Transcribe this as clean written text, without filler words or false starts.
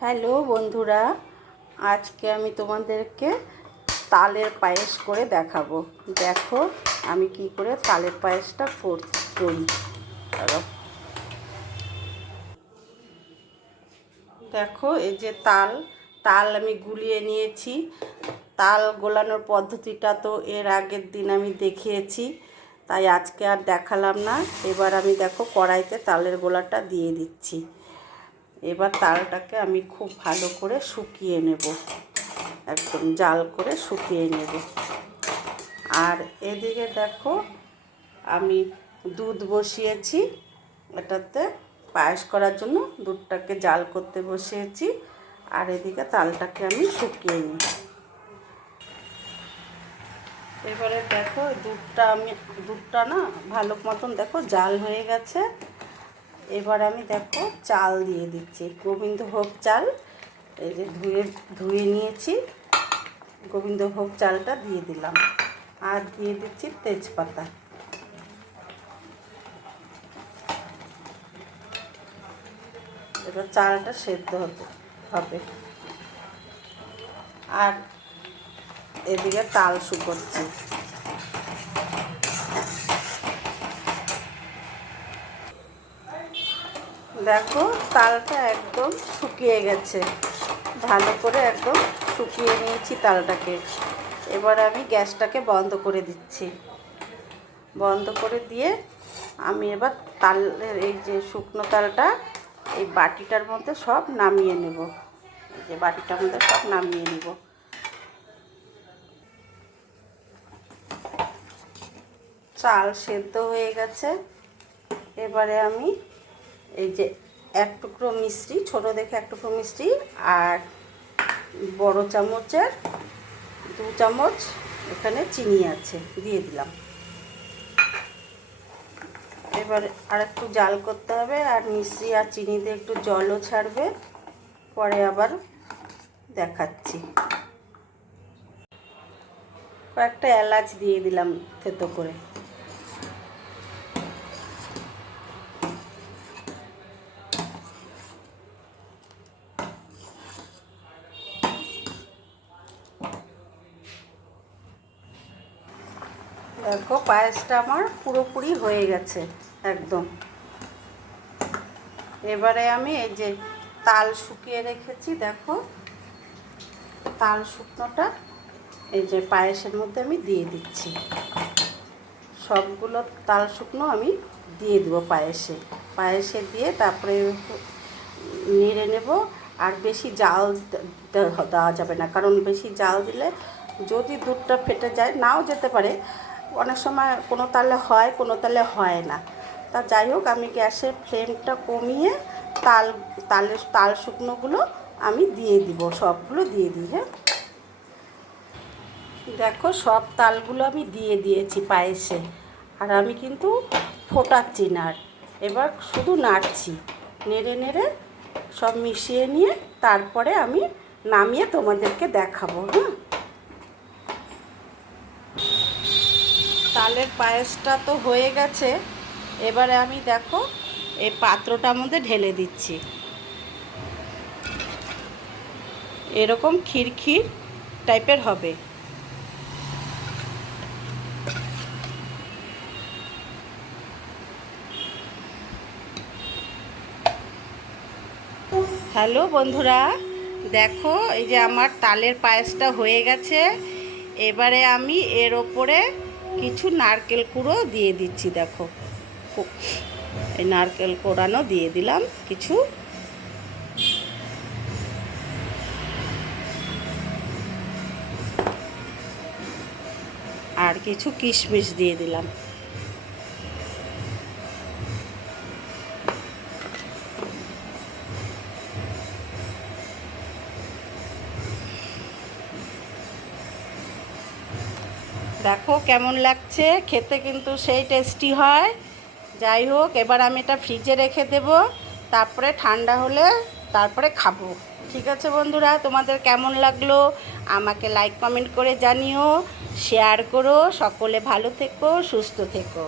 Hello বন্ধুরা, আজকে আমি তোমাদেরকে তালের পায়েস করে দেখাবো। দেখো আমি কি করে তালের পায়েসটা করি। দেখো এই যে তাল আমি গুলিয়ে নিয়েছি। তাল গোলানোর পদ্ধতিটা তো এর আগের দিন আমি দেখিয়েছি, তাই আজকে আর দেখালাম না। এবার আমি দেখো কড়াইতে তালের গোলাটা দিয়ে দিচ্ছি। এবার তালটাকে আমি খুব ভালো করে শুকিয়ে নেব, একদম জাল করে শুকিয়ে নেব। আর এদিকে দেখো আমি দুধ বসিয়েছি, এটাতে পায়েস করার জন্য দুধটাকে জাল করতে বসিয়েছি। আর এদিকে তালটাকে আমি শুকিয়ে নিই। এবারে দেখো দুধটা না ভালো মতন দেখো জাল হয়ে গেছে। এবার আমি দেখো চাল দিয়ে দিচ্ছি, গোবিন্দভোগ চাল। এই যে ধুয়ে নিয়েছি, গোবিন্দভোগ চালটা দিয়ে দিলাম। আর দিয়ে দিচ্ছি তেজপাতা। এবার চালটা সেদ্ধ হবে। আর এদিকে তাল শুকোচ্ছি। দেখো তালটা একদম শুকিয়ে গেছে, ভালো করে একদম শুকিয়ে নিয়েছি তালটাকে। এবার আমি গ্যাসটাকে বন্ধ করে দিচ্ছি। বন্ধ করে দিয়ে আমি এবার তালের এই যে শুকনো তালটা এই বাটিটার মধ্যে সব নামিয়ে নেব। এই যে বাটিটার মধ্যে সব নামিয়ে নেব। চাল সেদ্ধ হয়ে গেছে। এবারে আমি এই যে এক টুকরো মিষ্টি, ছোটো দেখে এক টুকরো মিষ্টি, আর বড় চামচের 2 চামচ এখানে চিনি আছে, দিয়ে দিলাম। এবারে আর একটু জাল করতে হবে, আর মিষ্টি আর চিনি দিয়ে একটু জলও ছাড়বে, পরে আবার দেখাচ্ছি। কয়েকটা এলাচ দিয়ে দিলাম থেতো করে। দেখো পায়েসটা আমার পুরোপুরি হয়ে গেছে একদম। এবারে আমি এই যে তাল শুকিয়ে রেখেছি, দেখো তাল শুকনোটা এই যে পায়েসের মধ্যে আমি দিয়ে দিচ্ছি। সবগুলো তাল শুকনো আমি দিয়ে দেবো পায়েসে দিয়ে তারপরে নেড়ে নেব। আর বেশি জাল দেওয়া যাবে না, কারণ বেশি জাল দিলে যদি দুধটা ফেটে যায়, নাও যেতে পারে। অনেক সময় কোনো তালে হয়, কোনো তালে হয় না। তা যাই হোক, আমি গ্যাসের ফ্লেমটা কমিয়ে তাল শুকনোগুলো আমি দিয়ে দিব, সবগুলো দিয়ে দিই। হ্যাঁ, দেখো সব তালগুলো আমি দিয়ে দিয়েছি পায়েসে। আর আমি কিন্তু ফোটাচ্ছি না, এবার শুধু নাড়ছি, নেড়ে নেড়ে সব মিশিয়ে নিয়ে তারপরে আমি নামিয়ে তোমাদেরকে দেখাবো। হ্যাঁ, তালের পায়েসটা তো হয়ে গেছে। এবারে আমি দেখো এই পাত্রটার মধ্যে ঢেলে দিচ্ছি। এরকম ক্ষীর টাইপের হবে। হ্যালো বন্ধুরা, দেখো এই যে আমার তালের পায়েসটা হয়ে গেছে। এবারে আমি এর ওপরে কিছু নারকেল কুড়ো দিয়ে দিচ্ছি। দেখো এই নারকেল কোড়ানো দিয়ে দিলাম কিছু। আর কিছু কিশমিশ দিয়ে দিলাম। দেখো কেমন লাগছে, খেতে কিন্তু সেই টেস্টি হয়। যাই হোক, এবার আমি এটা ফ্রিজে রেখে দেব, তারপরে ঠান্ডা হলে তারপরে খাবো। ঠিক আছে বন্ধুরা, তোমাদের কেমন লাগলো আমাকে লাইক কমেন্ট করে জানিও, শেয়ার করো। সকলে ভালো থেকো, সুস্থ থেকো।